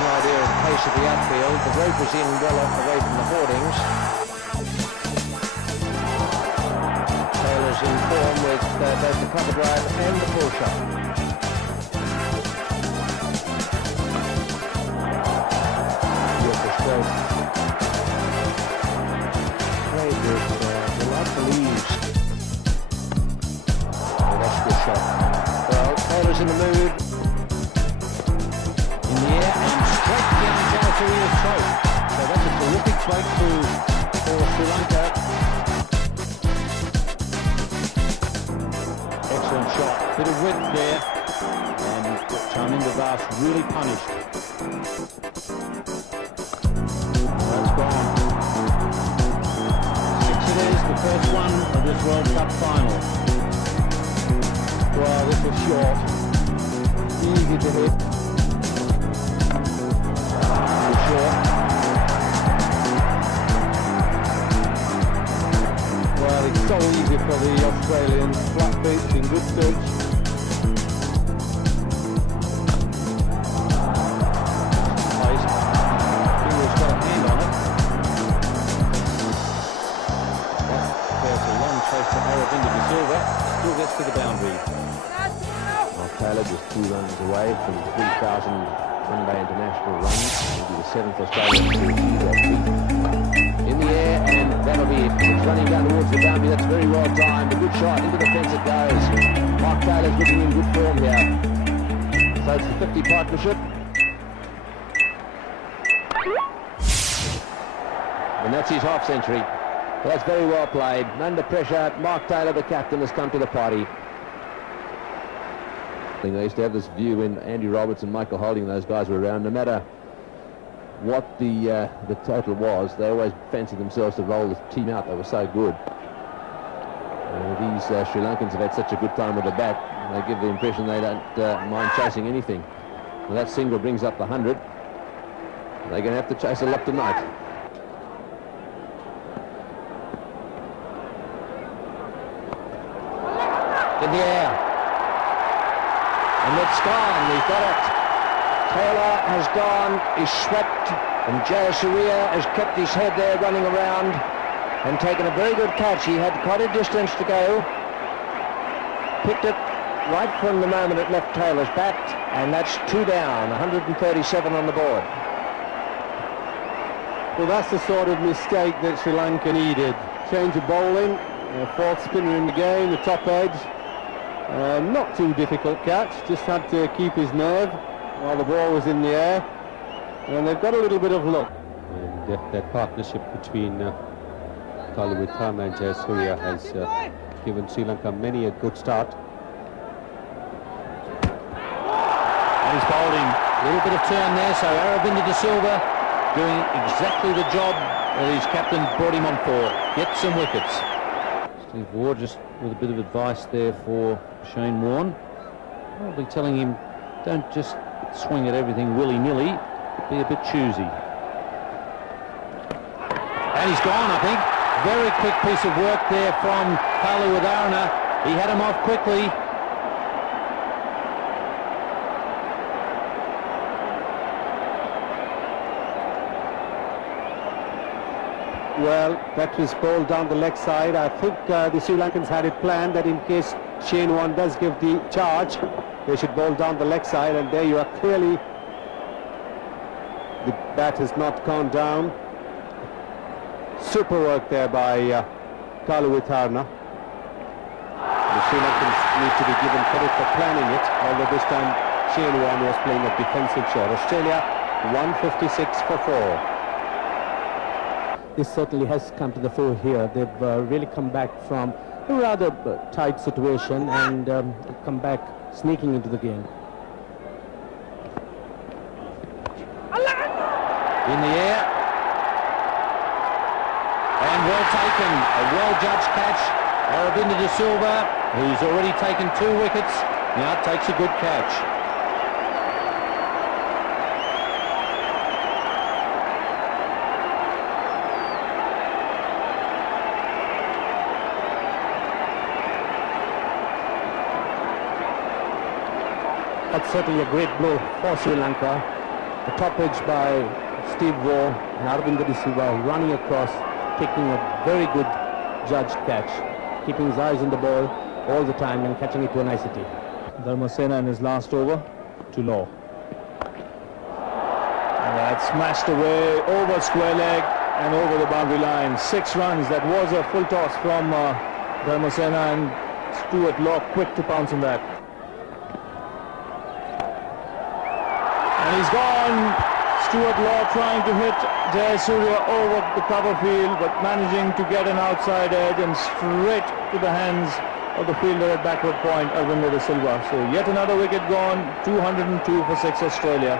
an idea of the pace of the outfield. The rope was in well off away from the hoardings. Taylor's in form with both the cover drive and the pull shot. Yorker stroke. Played with the light leaves. Oh, that's a good shot. Well, Taylor's in the mood. In the air and straight down Jayasuriya's throat. So that's a terrific breakthrough for Sri Lanka. Excellent shot. Bit of width there. And Charminder Das really punished. That's gone. 6 it is, the first one of this World Cup final. Well, this was short. Easy to hit. Well, it's so easy for the Australians. Flat pitch in good pitch. English got a hand on it. There's a long chase to Aravinda de Silva. Still gets to the boundary. Taylor just 2 runs away from 3,000 one-day international runs. He'll be the 7th Australian to achieve that feat. In the air, and that'll be it. It's running down towards the boundary. That's very well timed. A good shot. Into the fence it goes. Mark Taylor's looking in good form here. So it's the 50 partnership. And that's his half century. Well, that's very well played. Under pressure, Mark Taylor, the captain, has come to the party. They used to have this view when Andy Roberts and Michael Holding, those guys were around, no matter what the total was, they always fancied themselves to roll the team out. They were so good. These Sri Lankans have had such a good time with the bat, they give the impression they don't mind chasing anything. And that single brings up the 100. They're going to have to chase a lot tonight. In the air. And it's gone, we've got it. Taylor has gone, he's swept, and Jayasuriya has kept his head there running around and taken a very good catch. He had quite a distance to go. Picked it right from the moment it left Taylor's bat, and that's 2 down, 137 on the board. Well, that's the sort of mistake that Sri Lanka needed. Change of bowling, fourth spinner in the game, the top edge. Not too difficult catch, just had to keep his nerve while the ball was in the air, and they've got a little bit of luck. And that partnership between Kaluwitharna and Jayasuriya has given Sri Lanka many a good start. And he's bowling, a little bit of turn there, so Aravinda de Silva doing exactly the job that his captain brought him on for, get some wickets. Steve Ward just with a bit of advice there for Shane Warne, probably telling him don't just swing at everything willy-nilly, be a bit choosy. And he's gone, I think. Very quick piece of work there from Kaluwitharna. He had him off quickly. Well, that was bowled down the leg side. I think the Sri Lankans had it planned that in case Shane Warne does give the charge, they should bowl down the leg side, and there you are. Clearly the bat has not gone down. Super work there by Kaluwitharna. The Sri Lankans need to be given credit for planning it, although this time Shane Warne was playing a defensive shot. Australia 156 for 4. This certainly has come to the fore here. They've really come back from a rather tight situation and come back sneaking into the game. In the air. And well taken. A well-judged catch. Aravinda de Silva, who's already taken 2 wickets, now takes a good catch. That's certainly a great blow for Sri Lanka. The top edge by Steve Waugh and Aravinda De Silva running across, taking a very good judged catch, keeping his eyes on the ball all the time and catching it to a nicety. Dharmasena in his last over to Law. And that smashed away over square leg and over the boundary line. 6 runs. That was a full toss from Dharmasena, and Stuart Law quick to pounce on that. And he's gone. Stuart Law trying to hit Jayasuriya over the cover field, but managing to get an outside edge and straight to the hands of the fielder at backward point, Aravinda De Silva. So yet another wicket gone. 202 for 6 Australia.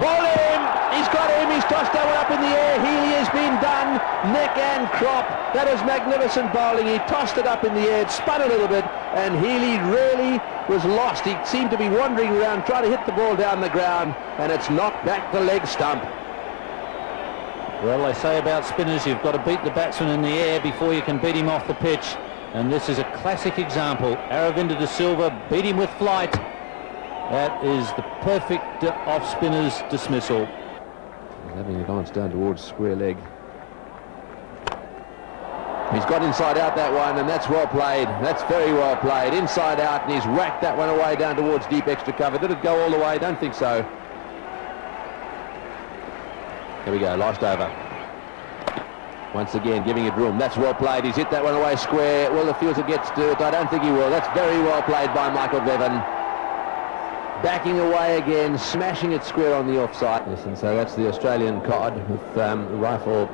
Bowling! He's got him, he's tossed that one up in the air. Healy has been done, neck and crop. That is magnificent bowling. He tossed it up in the air, it spun a little bit, and Healy really was lost. He seemed to be wandering around, trying to hit the ball down the ground, and it's knocked back the leg stump. Well, they say about spinners, you've got to beat the batsman in the air before you can beat him off the pitch. And this is a classic example. Aravinda De Silva beat him with flight. That is the perfect off-spinner's dismissal. Having a glance down towards square leg. He's got inside out that one, and that's well played. That's very well played. Inside out, and he's whacked that one away down towards deep extra cover. Did it go all the way? Don't think so. Here we go, last over. Once again, giving it room. That's well played. He's hit that one away square. Will the fielder gets to it? I don't think he will. That's very well played by Michael Bevan. Backing away again, smashing it square on the offside. Yes, and so that's the Australian cod with Rifle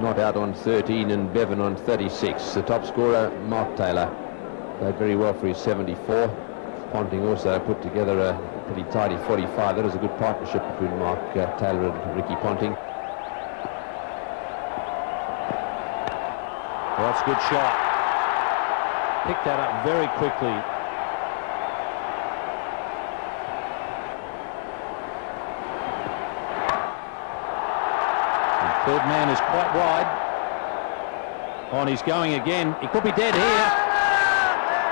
not out on 13 and Bevan on 36. The top scorer, Mark Taylor, played very well for his 74. Ponting also put together a pretty tidy 45. That is a good partnership between Mark Taylor and Ricky Ponting. Well, that's a good shot. Picked that up very quickly. The third man is quite wide. On, he's going again. He could be dead here.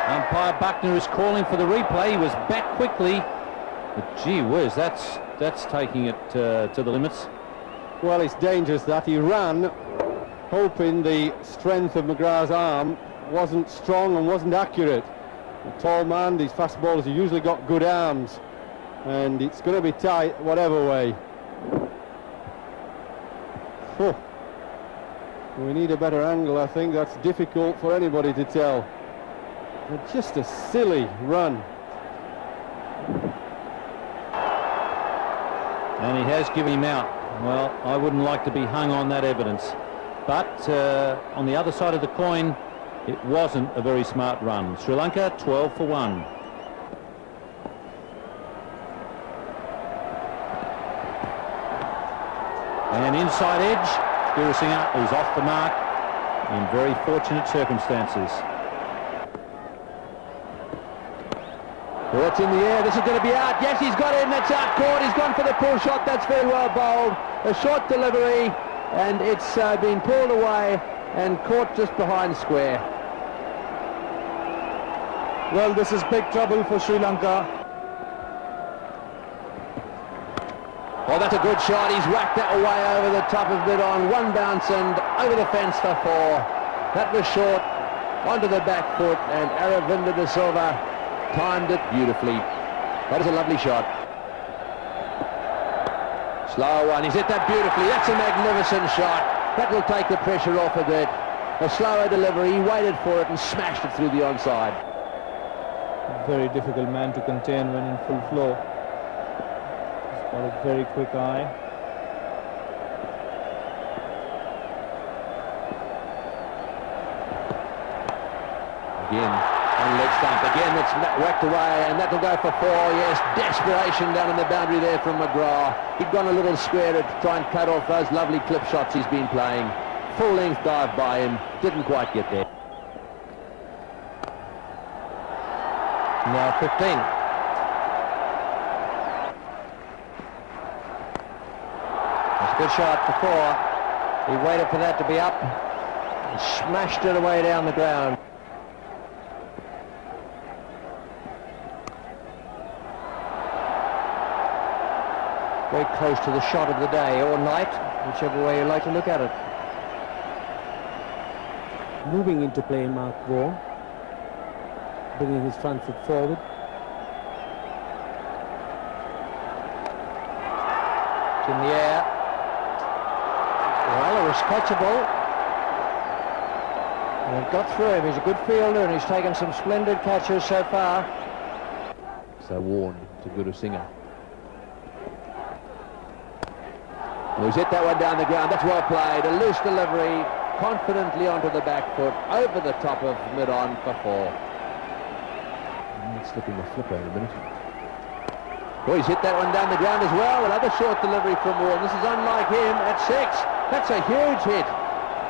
Umpire Buckner is calling for the replay. He was back quickly. But gee whiz, that's taking it to the limits. Well, it's dangerous that he ran, hoping the strength of McGrath's arm wasn't strong and wasn't accurate. A tall man, these fast bowlers have usually got good arms, and it's going to be tight whatever way. Oh. We need a better angle, I think. That's difficult for anybody to tell. But just a silly run. And he has given him out. Well, I wouldn't like to be hung on that evidence. But on the other side of the coin, it wasn't a very smart run. Sri Lanka 12 for 1. And inside edge, Veerasimha is off the mark in very fortunate circumstances. Well, it's in the air. This is going to be out. Yes, he's got him. That's out caught. He's gone for the pull shot. That's very well bowled. A short delivery, and it's been pulled away and caught just behind square. Well, this is big trouble for Sri Lanka. Oh, that's a good shot. He's whacked that away over the top of it on one bounce and over the fence for 4. That was short, onto the back foot, and Aravinda De Silva timed it beautifully. That is a lovely shot. Slow one. He's hit that beautifully. That's a magnificent shot. That will take the pressure off a bit. A slower delivery. He waited for it and smashed it through the onside. Very difficult man to contain when in full flow. He's got a very quick eye. Again, on leg stump. Again, it's whacked away, and that'll go for 4. Yes, desperation down in the boundary there from McGrath. He'd gone a little square to try and cut off those lovely clip shots he's been playing. Full-length dive by him. Didn't quite get there. Now 15. That's a good shot for 4. He waited for that to be up and smashed it away down the ground. very close to the shot of the day or night, whichever way you like to look at it. Moving into play, Mark Waugh, bringing his front foot forward. It's in the air. Well, it was catchable. And it got through him. He's a good fielder and he's taken some splendid catches so far. So Warren to Gurusingha. Well, he's hit that one down the ground. That's well played. A loose delivery, confidently onto the back foot, over the top of mid-on for 4. Slipping the flipper in a minute. Oh, he's hit that one down the ground as well. Another short delivery from Warren. This is unlike him at 6. That's a huge hit.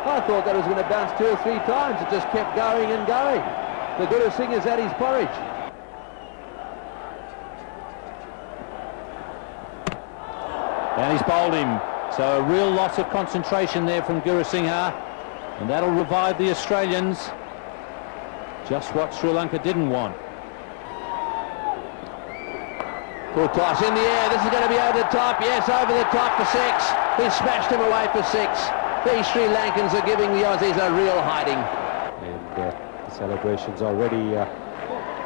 I thought that was going to bounce 2 or 3 times. It just kept going and going. The Gurusingha's at his porridge. And he's bowled him. So a real loss of concentration there from Gurusingha. And that'll revive the Australians. Just what Sri Lanka didn't want. Full toss in the air. This is going to be over the top. Yes, over the top for 6. He smashed him away for 6. These Sri Lankans are giving the Aussies a real hiding. And the celebrations already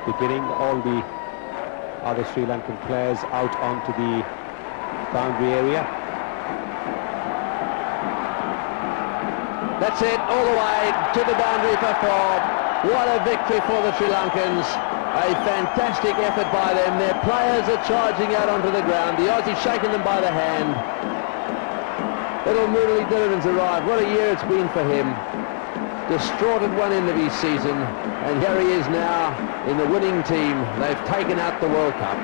beginning. All the other Sri Lankan players out onto the boundary area. That's it, all the way to the boundary for 4. What a victory for the Sri Lankans. A fantastic effort by them. Their players are charging out onto the ground. The Aussies shaking them by the hand. Little Murali Dhillon's arrived. What a year it's been for him. Distraught at one end of his season, and here he is now in the winning team. They've taken out the World Cup.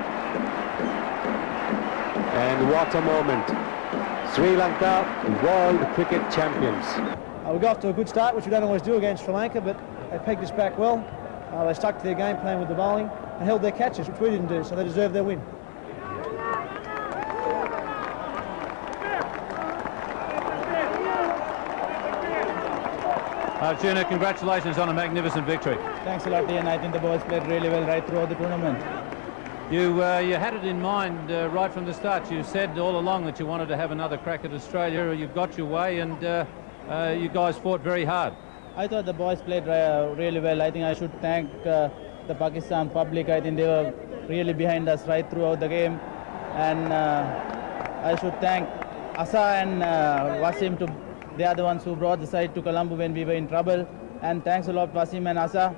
And what a moment. Sri Lanka, world cricket champions. We got off to a good start, which we don't always do against Sri Lanka, but they pegged us back well. They stuck to their game plan with the bowling and held their catches, which we didn't do, so they deserve their win. Arjuna, congratulations on a magnificent victory. Thanks a lot, Ian. I think the boys played really well right throughout the tournament. You had it in mind right from the start. You said all along that you wanted to have another crack at Australia. You've got your way, and you guys fought very hard. I thought the boys played really well. I think I should thank the Pakistan public. I think they were really behind us right throughout the game. And I should thank Asa and Wasim. They are the ones who brought the side to Colombo when we were in trouble. And thanks a lot, Wasim and Asa.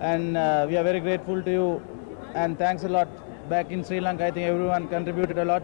And we are very grateful to you. And thanks a lot back in Sri Lanka. I think everyone contributed a lot.